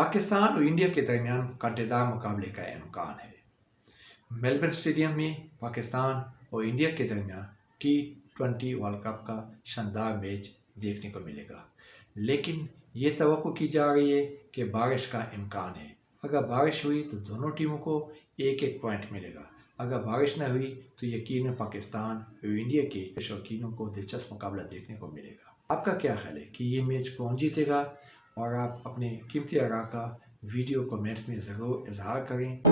पाकिस्तान और इंडिया के दरमियान कांटेदार मुकाबले का इम्कान है। मेलबर्न स्टेडियम में पाकिस्तान और इंडिया के दरमियान T20 वर्ल्ड कप का शानदार मैच देखने को मिलेगा, लेकिन ये तवक्को की जा रही है कि बारिश का इम्कान है। अगर बारिश हुई तो दोनों टीमों को एक एक पॉइंट मिलेगा। अगर बारिश न हुई तो यकीनन पाकिस्तान और इंडिया के शौकीनों को दिलचस्प मुकाबला देखने को मिलेगा। आपका क्या ख्याल है कि ये मैच कौन जीतेगा? और आप अपने कीमती आरा का वीडियो कमेंट्स में ज़रूर इजहार करें।